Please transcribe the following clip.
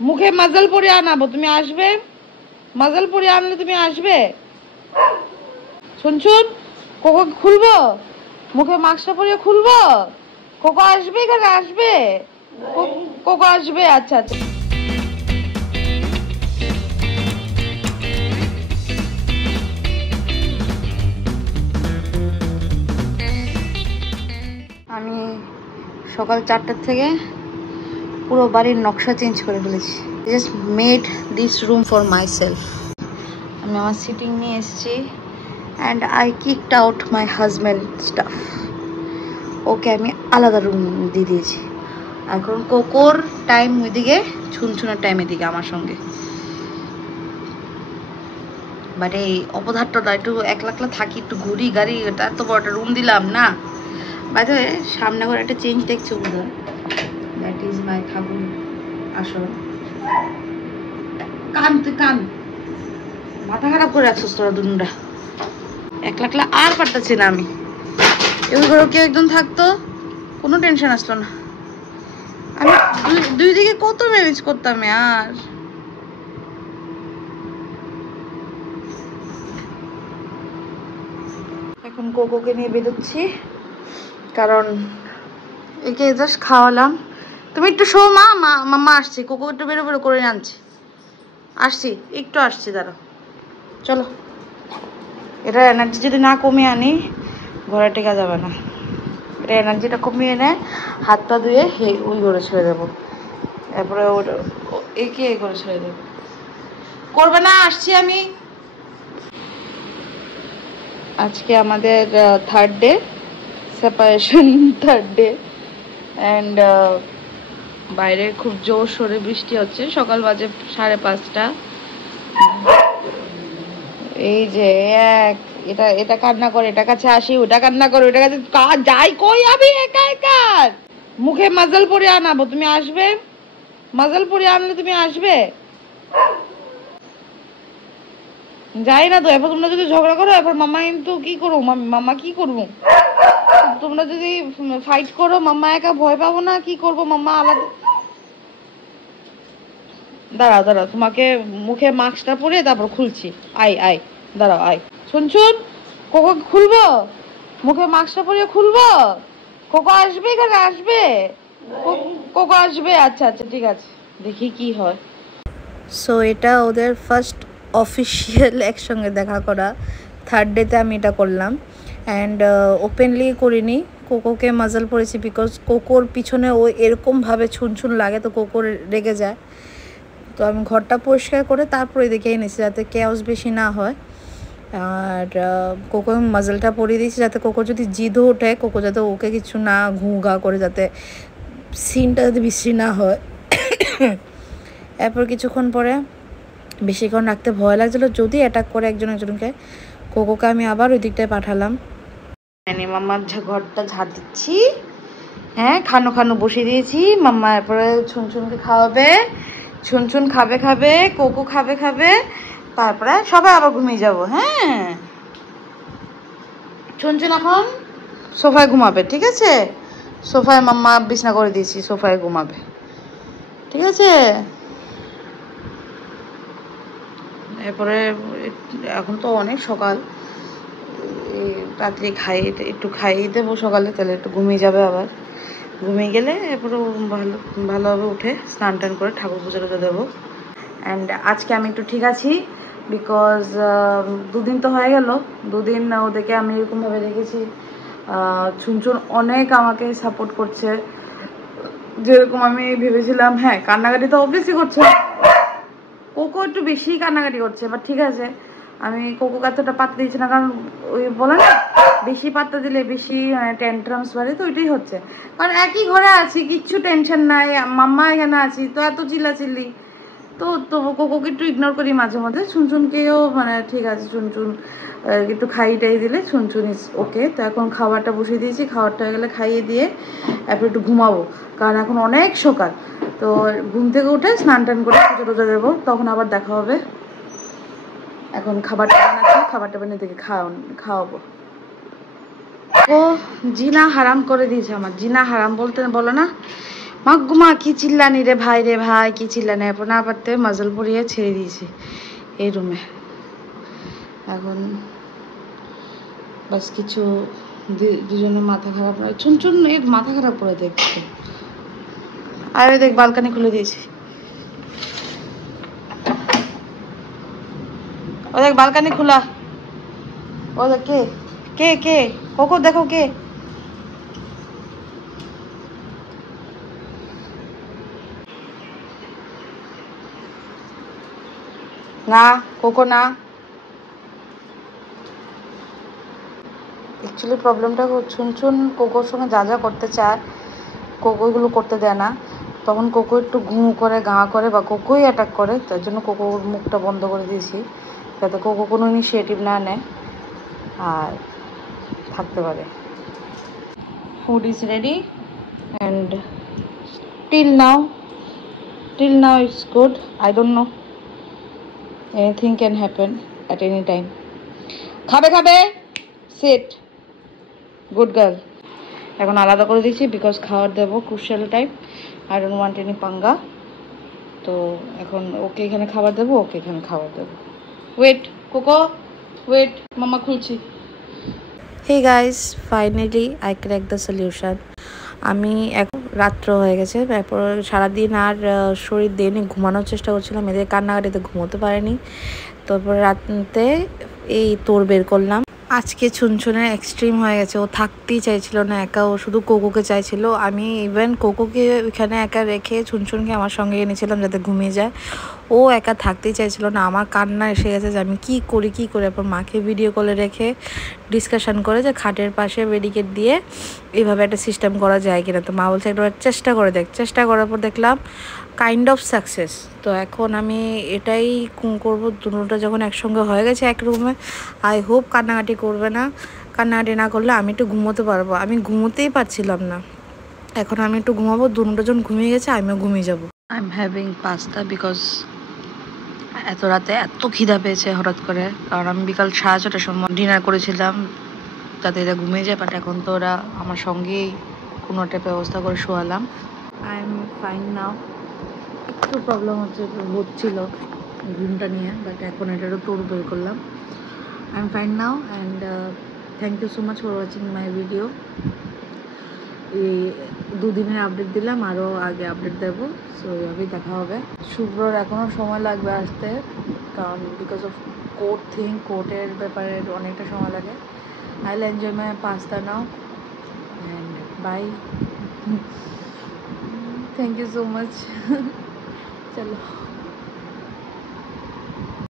মুখে মাজাল পরে আনাবো, তুমি আসবে? মাজাল পরে আনলে তুমি আসবে? শুনছুন, কোকো খুলবো? মুখে মাস্কটা পরিয়ে খুলবো? কোকো আসবে এখানে? আসবে? কোকো আসবে? আচ্ছা আচ্ছা। আমি সকাল 4টার থেকে পুরো বাড়ির নকশা চেঞ্জ করে ফেলেছি। Just made this room for myself. আমি আমার সিটিং নিয়ে এসেছি and I kicked out my husband stuff. Okay আমি আলাদা রুম দিয়ে দিয়েছি। এখন কোকোর টাইম ওইদিকে, ছুনছুনের টাইম এদিকে আমার সঙ্গে। বাট এই অপদার্থটা একটু একলা থাকি, একটু ঘুরি গাড়ি, তার তো বড় একটা রুম দিলাম না। বাইরে সামনে করে একটা চেঞ্জ দেখছো বোধহয়। দ্যাট ইজ মাই ঠাকুর আসল। কান তুই কান, মাথা খারাপ করে রাখছিস তোরা দুটা। একলা আর পারতেছি না আমি। এগুলো করে কেউ একজন থাকতো, কোনো টেনশন আসলো না। আমি দুই দিকে কত ম্যানেজ করতাম আর। এখন কোকোকে নিয়ে বেরোচ্ছি, কারণ একে জাস্ট খাওয়ালাম। তুমি একটু শো মা, মাম্মা আসছি, কোকো একটু বেরো বেরো করে আনছি। আসছি, একটু আসছি, দাঁড়াও। চলো, এটা এনার্জি যদি না কমিয়ে আনি ঘরে টেকা যাবে না। এটা এনার্জিটা কমিয়ে এনে হাত পা ধুয়ে ওই করে ছেড়ে দেবো। তারপরে একে এই করে ছেড়ে দেবো। করবে না, আসছি আমি। আজকে আমাদের third day, separation third day. And বাইরে খুব জোর সোরে বৃষ্টি হচ্ছে। সকাল বাজে 5:30। এই যে এটা কান্না করে, এটা কাছে আসি, ওটা কান্না করে, ওটা কাছে যাই, কই আমি একা একা। মুখে মাজাল পরে আনাবো, তুমি আসবে? মাজাল পরে আনলে তুমি আসবে? যাই না তো। এবার তোমরা যদি ঝগড়া করো, এবার মামা কিন্তু কি করবো, মামা কি করবো? তোমরা যদি ফাইট করো, মাম্মা একা ভয় পাবো না, কি করবো মাম্মা আলাদা। দাঁড়াও দাঁড়াও, তোমাকে মুখে মাস্কটা পরে তারপর খুলছি। আই দাঁড়াও, শুনছুন, কোকো খুলবো? মুখে মাস্কটা পরিয়ে খুলবো? কোকো আসবে এখানে? আসবে? কোকো আসবে? আচ্ছা আচ্ছা, ঠিক আছে, দেখি কি হয়। সো এটা ওদের ফার্স্ট অফিসিয়াল একসঙ্গে দেখা করা। থার্ড ডেতে আমি এটা করলাম। অ্যান্ড ওপেনলি করিনি, কোকোকে মাজাল পড়েছি বিকজ কোকোর পিছনে ও এরকমভাবে ছুন লাগে, তো কোকো রেগে যায়। তো আমি ঘরটা পরিষ্কার করে তারপরে দেখে এনেছি যাতে কেওস বেশি না হয়। আর কোকো মাজালটা পরিয়ে দিয়েছি যাতে কোকো যদি জিদও ওঠে, কোকো যাতে ওকে কিছু না ঘুঘা করে, যাতে সিনটা যাতে বিশ্রী না হয়। এরপর কিছুক্ষণ পরে, বেশিক্ষণ রাখতে ভয় লাগছিলো যদি অ্যাটাক করে একজনকে, কোকোকে আমি আবার ওই দিকটায় পাঠালাম। মাম্মার ঘরটা ঝাড় দিচ্ছি। হ্যাঁ, খানো বসিয়ে দিয়েছি। মাম্মা এরপরে ছুনছুনকে খাওয়াবে, ছুনছুন খাবে, কোকো খাবে, তারপরে সবাই আবার ঘুমিয়ে যাবো। হ্যাঁ, ছুনছুন এখন সোফায় ঘুমাবে, ঠিক আছে? সোফায় মাম্মা বিছনা করে দিয়েছি, সোফায় ঘুমাবে, ঠিক আছে? এরপরে এখন তো অনেক সকাল, রাত্রে একটু খাইয়ে দেবো সকালে, তাহলে একটু ঘুমিয়ে যাবে। আবার ঘুমিয়ে গেলে এরপরে ভালোভাবে উঠে স্নান টান করে ঠাকুর পুজো দেবো। অ্যান্ড আজকে আমি একটু ঠিক আছি বিকজ 2 দিন তো হয়ে গেল। 2 দিন ওদেরকে আমি এরকমভাবে দেখেছি। ছুনছুন অনেক আমাকে সাপোর্ট করছে, যেরকম আমি ভেবেছিলাম। হ্যাঁ, কান্নাকাটি তো অবভিয়াসলি করছে, কোকো একটু বেশি কান্নাকাটি করছে, বাট ঠিক আছে। আমি কোকো এতটা পাত্তা দিচ্ছি না, কারণ ওই বলে না, বেশি পাত্তা দিলে বেশি ট্যান্ট্রামস বাড়ে, তো ওইটাই হচ্ছে। কারণ একই ঘরে আছি, কিচ্ছু টেনশন নাই, মাম্মা এখানে আছি, তো এত চিল্লাচিল্লি, তো কোকোকে একটু ইগনোর করি মাঝে মধ্যে। ছুনছুনকেও ঠিক আছে, ছুনছুন একটু খাইয়ে দিলে ছুনছুন ইজ ওকে। তো এখন খাবারটা বসিয়ে দিয়েছি, খাবারটা হয়ে গেলে খাইয়ে দিয়ে এরপর একটু ঘুমাবো, কারণ এখন অনেক সকাল। তো ঘুম থেকে উঠে স্নান টান করে পুজো টুজো দেবো, তখন আবার দেখা হবে। এখন খাবারটা বানিয়ে দেখে খাওয়াবো। ও জিনা হারাম করে দিয়েছে আমার। জিনা হারাম বলো না, মাগুমা কি চিল্লানি রে ভাই কি চিল্লানি, এরপর না পারতে মাজল পরিয়ে ছেড়ে দিয়েছি এই রুমে। এখন বাস কিছু দুজনের মাথা খারাপ নয়, চুন এর মাথা খারাপ করে দেখছে। আর দেখ বালকানি খুলে দিয়েছি, ও দেখ বালকানি খোলা, ও দেখ কে কে কে কোকো দেখো কে। না কোকো না, অ্যাকচুয়ালি প্রবলেমটা চুন কোকোর সঙ্গে যা যা করতে চায় কোকো এগুলো করতে দেয় না, তখন কোকো একটু ঘুম করে গা করে বা কোকোই অ্যাটাক করে, তার জন্য কোকোর মুখটা বন্ধ করে দিয়েছি যাতে কোকো কোনো ইনিশিয়েটিভ না নেয় আর থাকতে পারে। Food is ready and till now it's good. I don't know, anything can happen at any time. খাবে সিট, গুড গার্ল। এখন আলাদা করে দিয়েছি বিকজ খাবার দেবো crucial time, I don't want any পাঙ্গা। তো এখন ওকে এখানে খাবার দেবো, ওকে এখানে খাবার দেবো। ওয়েট কোকো ওয়েট, মামা খুলছি। Hey guys, finally I crack the solution. আমি এখন রাত্র হয়ে গেছে, তারপর সারাদিন আর শরীর দিয়ে নিয়ে ঘুমানোর চেষ্টা করছিলাম, এদের কান্নাকাটিতে ঘুমোতে পারেনি। তারপর রাতে এই তোর বের করলাম। আজকে ছুনছুনের এক্সট্রিম হয়ে গেছে, ও থাকতেই চাইছিল না একা, ও শুধু কোকোকে চাইছিল। আমি ইভেন কোকোকে ওইখানে একা রেখে ছুনছুনকে আমার সঙ্গে এনেছিলাম যাতে ঘুমিয়ে যায়, ও একা থাকতেই চাইছিল না। আমার কান্না এসে গেছে যে আমি কী করি। এরপর মাকে ভিডিও কলে রেখে ডিসকাশন করে যে খাটের পাশে ব্যারিকেড দিয়ে এইভাবে একটা সিস্টেম করা যায় কিনা। তো মা বলছে একবার চেষ্টা করে দেখ। চেষ্টা করার পর দেখলাম কাইন্ড অফ সাকসেস। তো এখন আমি এটাই করবো, দুটোটা যখন একসঙ্গে হয়ে গেছে এক রুমে, আই হোপ কান্নাকাটি করবে না। কান্নাকাটি না করলে আমি একটু ঘুমোতে পারবো, আমি ঘুমোতেই পারছিলাম না। এখন আমি একটু ঘুমাবো, দুটো জন ঘুমিয়ে গেছে, আমিও ঘুমিয়ে যাবো। I am having pasta because এত রাতে এত খিদা পেয়েছে হঠাৎ করে, কারণ আমি বিকাল 6:30টার সময় ডিনার করেছিলাম যাতে এরা ঘুমিয়ে যায়, বাট এখন তো ওরা আমার সঙ্গেই কোনো একটা ব্যবস্থা করে শোয়ালাম। I am fine now. একটু প্রবলেম হচ্ছিল ঘুমটা নিয়ে, বাট এখন এটারও তোর বের করলাম। I am fine now and thank you so much for watching my video. এই দুদিনের আপডেট দিলাম, আরও আগে আপডেট দেবো, সো এইভাবেই দেখা হবে। শুভ্রর এখনও সময় লাগবে আসতে, কারণ বিকজ অফ কোর্টের ব্যাপারে অনেকটা সময় লাগে। I will enjoy my pasta now and bye. Thank you so much. চলো।